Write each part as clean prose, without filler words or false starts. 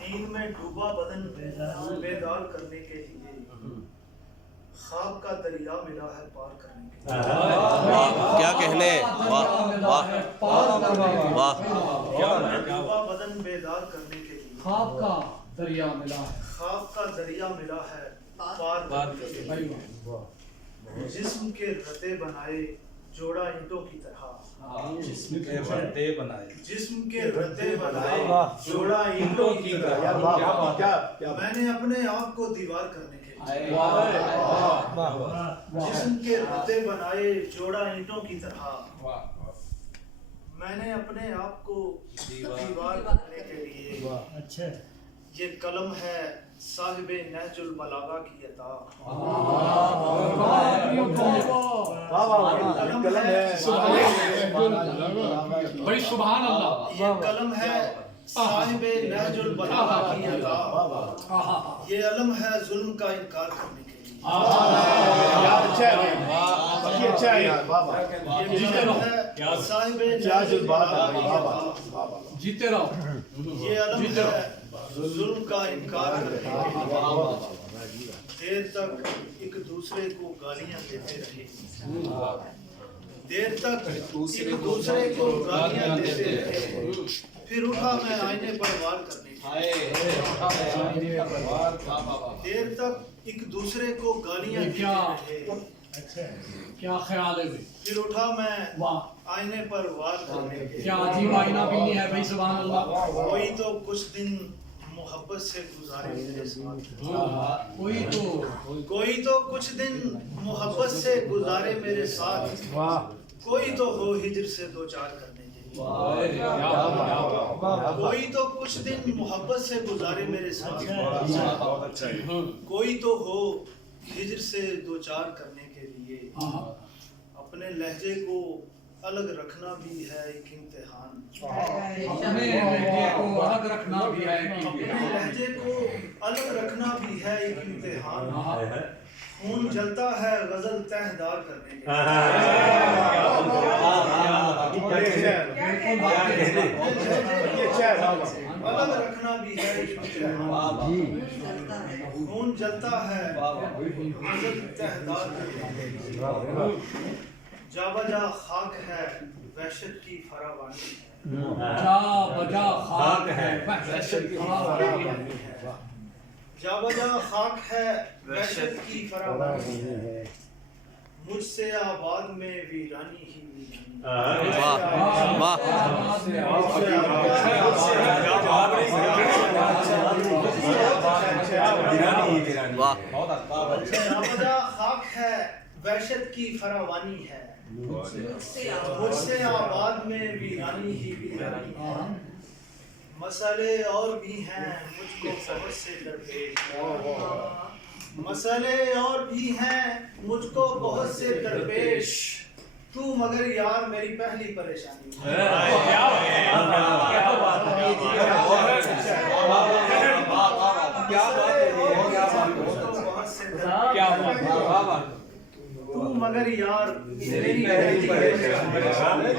نیند میں ڈوبا بدن بیدار کرنے کے لیے خواب کا دریا ملا ہے پار کرنے کے لیے. کیا کہنے. واہ واہ واہ. ڈوبا بدن بیدار کرنے کے لیے خواب کا دریا ملا ہے. خواب کا دریا ملا ہے پار کرنے کے لیے. جسم کے رتے بنائے جوڑا اینٹوں کی طرح. جسم کے رتے بنائے جوڑا اینٹوں کی طرح. میں نے اپنے آپ کو دیوار کرنے کے لیے جسم کے رتے بنائے جوڑا اینٹوں کی طرح. میں نے اپنے آپ کو دیوار کرنے کے لیے. یہ قلم ہے صاحب نہج البلاغہ کی عطا. بڑی سبحان اللہ. یہ قلم ہے صاحب نہج البلاغہ کی عطا. یہ علم ہے ظلم کا انکار کرنے کے لیے. یہ علم ہے صاحب نہج البلاغہ کی عطا. جیتے رہو. یہ علم ہے ظلم کا انکار کرنے کے لیے. دیر تک ایک دوسرے کو گالیاں دیتے رہے. دیر تک ایک دوسرے کو گالیاں دیتے رہے. پھر اٹھا میں آئینے پر وار کرنے کے لیے. دیر تک ایک دوسرے کو گالیاں دیتے رہے. کیا خیال ہے بھائی. پھر اٹھا میں واہ آئینے پر وار کرنے کے لیے. کیا عجیب آئینہ بینی ہے بھائی. سبحان اللہ. کوئی تو کچھ دن محبت سے گزارے میرے ساتھ. کوئی تو کچھ دن محبت سے گزارے میرے ساتھ. کوئی تو ہو ہجر سے دو چار کرنے کے لیے. کوئی تو کچھ دن محبت سے گزارے میرے ساتھ. کوئی تو ہو ہجر سے دو چار کرنے کے لیے. اپنے لہجے کو الگ رکھنا بھی ہے ایک امتحان. اپنے لہجے کو الگ رکھنا بھی ہے اپنے لہجے کو الگ رکھنا بھی ہے ایک امتحان. خون جلتا ہے غزل تہدار کرنے کے لیے. الگ رکھنا بھی ہے ایک امتحان. خون جلتا ہے غزل تہدار کرنے کے لیے. جا بجا خاک ہے وحشت کی فراوانی ہے. جا بجا خاک ہے وحشت کی فراوانی ہے. جا بجا خاک ہے وحشت کی فراوانی ہے. مجھ سے آباد میں ویرانی ہی ویرانی. واہ واہ. جا بجا خاک ہے وحشت کی فراوانی ہے. مجھ سے آباد میں ویرانی ہی ویرانی ہے. مسئلے اور بھی ہیں مجھ کو بہت سے درپیش. مسئلے اور بھی ہیں مجھ کو بہت سے درپیش. تو مگر یار میری پہلی پریشانی. تو مگر یار میری پہلی پریشانی.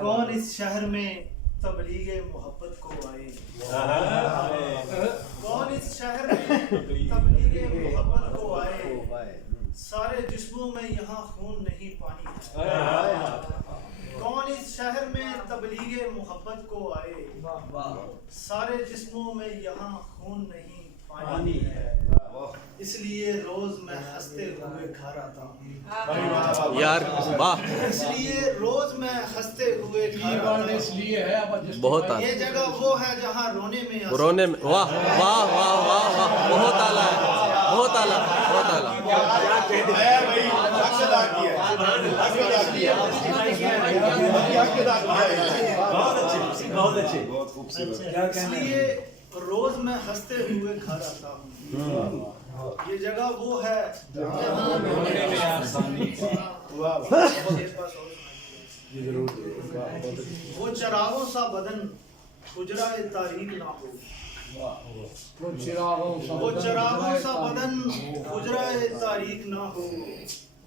کون اس شہر میں تبلیغ محبت کو آئے. کون اس شہر میں تبلیغ محبت کو آئے. سارے جسموں میں یہاں خون نہیں پانی ہے. کون اس شہر میں تبلیغ محبت کو آئے. سارے جسموں میں یہاں خون نہیں پانی ہے. اس لیے روز میں ہنستے ہوئے گھر آتا ہوں. یار واہ. اس لیے روز میں ہنستے ہوئے گھر آتا ہوں. اس لیے ہے بہت یہ جگہ وہ ہے جہاں رونے میں رونے میں. واہ واہ واہ واہ واہ. بہت اعلیٰ ہے. بہت اعلیٰ بہت اعلیٰ. اس لیے روز میں ہنستے ہوئے گھر آتا ہوں. یہ جگہ وہ ہے جہاں رونے میں آسانی. وہ چراغوں سا بدن حجرہ تاریک نہ ہو. وہ چراغوں سا بدن حجرہ تاریک نہ ہو.